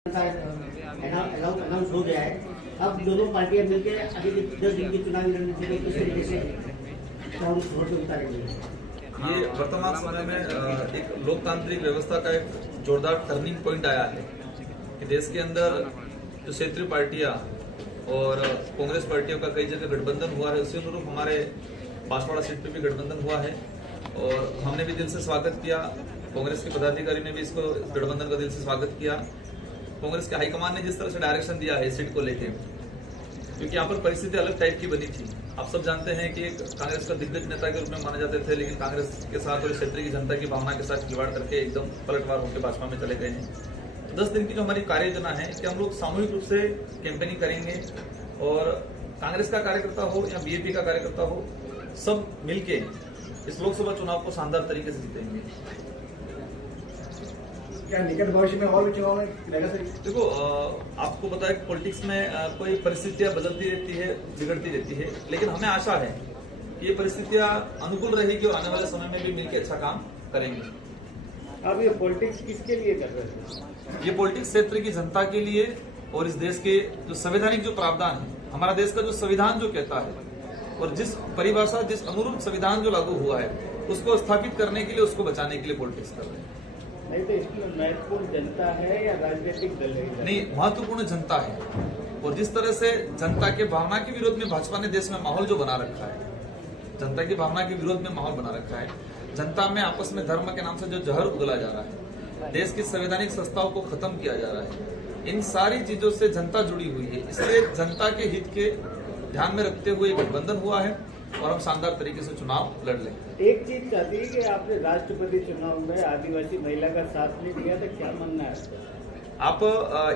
Announce हो गया है। अब दोनों पार्टियां मिलकर अभी 10 दिन की चुनावी रणनीति को किस तरीके से रोड पे उतारेंगे। ये वर्तमान समय में एक लोकतांत्रिक व्यवस्था का एक जोरदार टर्निंग पॉइंट आया है कि देश के अंदर जो क्षेत्रीय पार्टियां और कांग्रेस पार्टियों का कई जगह गठबंधन हुआ है, उसी अनुरूप हमारे बांसवाड़ा सीट पे भी गठबंधन हुआ है और हमने भी दिल से स्वागत किया। कांग्रेस के पदाधिकारी ने भी इसको गठबंधन का दिल से स्वागत किया। कांग्रेस के हाईकमान ने जिस तरह से डायरेक्शन दिया है सीट को लेके, क्योंकि यहाँ पर परिस्थिति अलग टाइप की बनी थी। आप सब जानते हैं कि कांग्रेस का दिग्गज नेता के रूप में माने जाते थे, लेकिन कांग्रेस के साथ और क्षेत्र की जनता की भावना के साथ खिलवाड़ करके एकदम पलटवार होकर भाजपा में चले गए हैं। 10 दिन की जो हमारी कार्य योजना है कि हम लोग सामूहिक रूप से कैंपेनिंग करेंगे और कांग्रेस का कार्यकर्ता हो या बीजेपी का कार्यकर्ता हो, सब मिलके इस लोकसभा चुनाव को शानदार तरीके से जीतेंगे। क्या निकट भविष्य में और भी चुनाव में देखो, आपको पता है कि पॉलिटिक्स में कोई परिस्थितियां बदलती रहती है, बिगड़ती रहती है, लेकिन हमें आशा है कि ये परिस्थितियां अनुकूल रहेगी और आने वाले समय में भी मिलकर अच्छा काम करेंगे। अब ये पॉलिटिक्स किसके लिए कर रहे हैं? ये पॉलिटिक्स क्षेत्र की जनता के लिए और इस देश के जो संवैधानिक जो प्रावधान है, हमारा देश का जो संविधान जो कहता है और जिस परिभाषा जिस अनुरूप संविधान जो लागू हुआ है उसको स्थापित करने के लिए, उसको बचाने के लिए पॉलिटिक्स कर रहे हैं। नहीं तो इसमें महत्वपूर्ण जनता है या राजनीतिक दल है? नहीं, महत्वपूर्ण जनता है। और जिस तरह से जनता के भावना के विरोध में भाजपा ने देश में माहौल जो बना रखा है, जनता की भावना के विरोध में माहौल बना रखा है, जनता में आपस में धर्म के नाम से जो जहर उगला जा रहा है, देश की संवैधानिक संस्थाओं को खत्म किया जा रहा है, इन सारी चीजों से जनता जुड़ी हुई है। इसलिए जनता के हित के ध्यान में रखते हुए गठबंधन हुआ है और हम शानदार तरीके से चुनाव लड़ लेंगे। एक चीज चाहती है कि आपने राष्ट्रपति चुनाव में आदिवासी महिला का साथ नहीं दिया, तो क्या मानना है आप?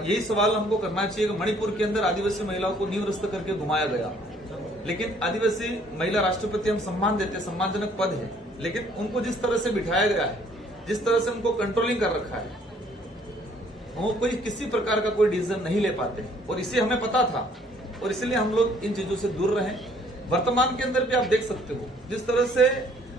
यही सवाल हमको करना चाहिए कि मणिपुर के अंदर आदिवासी महिलाओं को नींवरस्त करके घुमाया गया, लेकिन आदिवासी महिला राष्ट्रपति हम सम्मान देते, सम्मानजनक पद है, लेकिन उनको जिस तरह से बिठाया गया है, जिस तरह से उनको कंट्रोलिंग कर रखा है, वो कोई किसी प्रकार का कोई डिसीजन नहीं ले पाते और इसे हमें पता था और इसलिए हम लोग इन चीजों से दूर रहें। वर्तमान के अंदर भी आप देख सकते हो जिस तरह से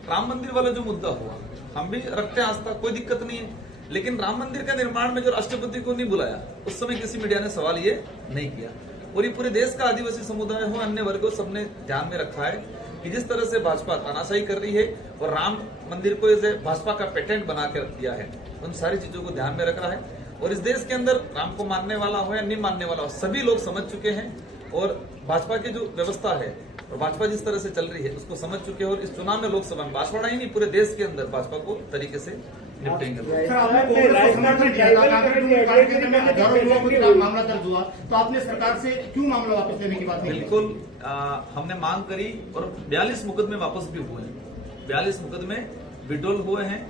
राम मंदिर वाला जो मुद्दा हुआ, हम भी रखते हैं आस्था, कोई दिक्कत नहीं है, लेकिन राम मंदिर का निर्माण में जो राष्ट्रपति को नहीं बुलाया, उस समय किसी मीडिया ने सवाल ये नहीं किया। और ये पूरे देश का आदिवासी समुदाय हो, अन्य वर्गों, सबने ध्यान में रखा है कि जिस तरह से भाजपा तानाशाही कर रही है और राम मंदिर को इसे भाजपा का पेटेंट बना के रख दिया है, उन सारी चीजों को ध्यान में रख रहा है। और इस देश के अंदर राम को मानने वाला हो या नहीं मानने वाला हो, सभी लोग समझ चुके हैं और भाजपा की जो व्यवस्था है और भाजपा जिस तरह से चल रही है उसको समझ चुके हैं और इस चुनाव में लोकसभा में बांसवाड़ा ही नहीं पूरे देश के अंदर भाजपा को तरीके से निपटेंगे। मामला दर्ज हुआ तो आपने सरकार से क्यों मामला वापस लेने की बात की? बिल्कुल, हमने मांग करी और 42 मुकदमे वापस भी हुए हैं। 42 मुकदमे विड्रॉल हुए हैं।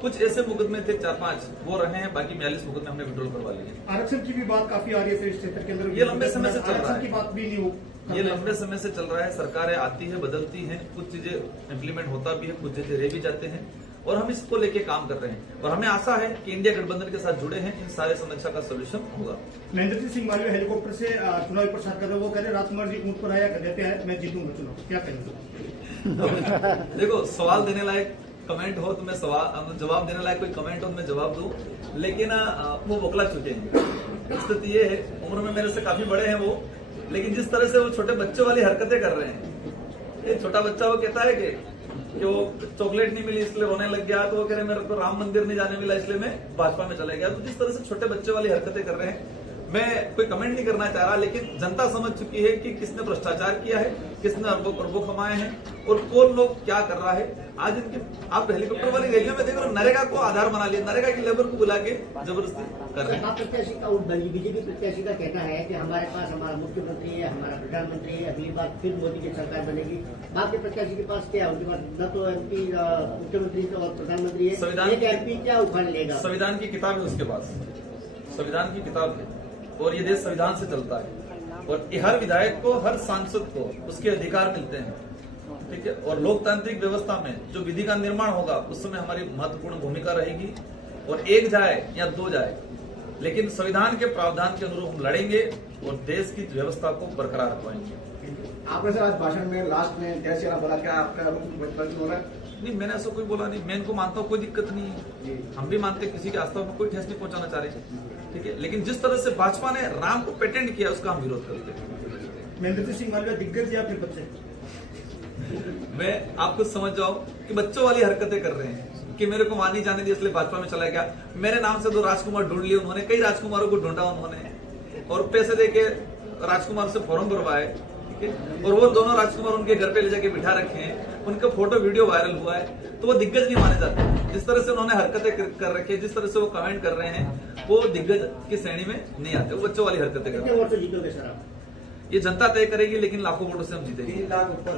कुछ ऐसे मुकदमे थे 4-5 वो रहे हैं, बाकी 42 मुकदमे हमने विड्रॉल करवा लिए। आरक्षण की भी बात काफी आ रही है इस क्षेत्र के अंदर, ये लंबे समय से चल रहा है, की बात भी नहीं हो, ये लंबे समय से चल रहा है। सरकारें आती है, बदलती हैं, कुछ चीजें इम्प्लीमेंट होता भी है, कुछ चीजें रह भी जाते हैं और हम इसको लेके काम कर रहे हैं और हमें आशा है कि इंडिया गठबंधन के साथ जुड़े हैं, इन सारे समस्या का सोल्यूशन होगा। महेंद्र सिंह मालवीय हेलीकॉप्टर से चुनावी प्रचार कर रहे हैं, वो कह रहे राजकुमार जी ऊंट पर आया कहते हैं मैं जीतूंगा चुनाव, क्या कहेंगे? देखो, सवाल देने लायक कमेंट हो तो मैं जवाब देने लायक कोई कमेंट हो तो मैं जवाब दूं, लेकिन वो बौखला चुके हैं। स्थिति ये है, उम्र में मेरे से काफी बड़े हैं वो, लेकिन जिस तरह से वो छोटे बच्चों वाली हरकतें कर रहे हैं, ये छोटा बच्चा वो कहता है कि वो चॉकलेट नहीं मिली इसलिए रोने लग गया, तो वो कह रहे मेरे को राम मंदिर नहीं जाने मिला इसलिए मैं भाजपा में चला गया। तो जिस तरह से छोटे बच्चे वाली हरकतें कर रहे हैं, मैं कोई कमेंट नहीं करना चाह रहा, लेकिन जनता समझ चुकी है कि किसने भ्रष्टाचार किया है, किसने अरबों करोड़ों कमाए हैं और कौन लोग क्या कर रहा है। आज इनके आप हेलीकॉप्टर वाली रैलियों में देख रहे हो, नरेगा को आधार बना लिया, नरेगा की लेबर को बुला के जबरदस्ती कर रहे हैं। प्रत्याशी का बीजेपी प्रत्याशी का कहना है कि हमारे पास हमारा मुख्यमंत्री है, हमारा प्रधानमंत्री है, अगली बार फिर मोदी की सरकार बनेगी। बाकी प्रत्याशी के पास क्या है? उनके पास न तो एमपी मुख्यमंत्री और प्रधानमंत्री है, एक एमपी क्या उखाड़ लेगा? संविधान की किताब है उसके पास, संविधान की किताब है और ये देश संविधान से चलता है और हर विधायक को, हर सांसद को उसके अधिकार मिलते हैं, ठीक है। और लोकतांत्रिक व्यवस्था में जो विधि का निर्माण होगा उस समय हमारी महत्वपूर्ण भूमिका रहेगी और एक जाए या 2 जाए, लेकिन संविधान के प्रावधान के अनुरूप हम लड़ेंगे और देश की व्यवस्था को बरकरार रखवाएंगे। आपने सर आज भाषण में लास्ट में जय श्री राम बोला, क्या आपका हो रहा है? नहीं, मैंने ऐसा कोई बोला नहीं, मैं इनको मानता हूँ, कोई दिक्कत नहीं है। हम भी मानते किसी की आस्था में कोई ठेस नहीं पहुंचाना चाह रहे। ठीक है, लेकिन जिस तरह से भाजपा ने राम को पेटेंट किया उसका हम विरोध करते हैं। महेंद्र सिंह मालवीय दिग्गज या फिर बच्चे? मैं आप खुद समझ जाओ कि बच्चों वाली हरकतें कर रहे हैं कि मेरे को वहां नहीं जाने दिया इसलिए भाजपा में चला गया। मेरे नाम से 2 राजकुमार ढूंढ लिए उन्होंने, कई राजकुमारों को ढूंढा उन्होंने और पैसे देके राजकुमार से फॉर्म भरवाए, ठीक है, और वो दोनों राजकुमार उनके घर पे ले जाके बिठा रखे हैं, उनका फोटो वीडियो वायरल हुआ है, तो वो दिग्गज नहीं माने जाते। जिस तरह से उन्होंने हरकतें कर रखी है, जिस तरह से वो कमेंट कर रहे हैं, वो दिग्गज की श्रेणी में नहीं आते, वो बच्चों वाली हरकतें कर रहे कितने हैं। वोट से जीतोगे सर आप? ये जनता तय करेगी, लेकिन लाखों वोटों से हम जीतेंगे। 3 लाख ऊपर।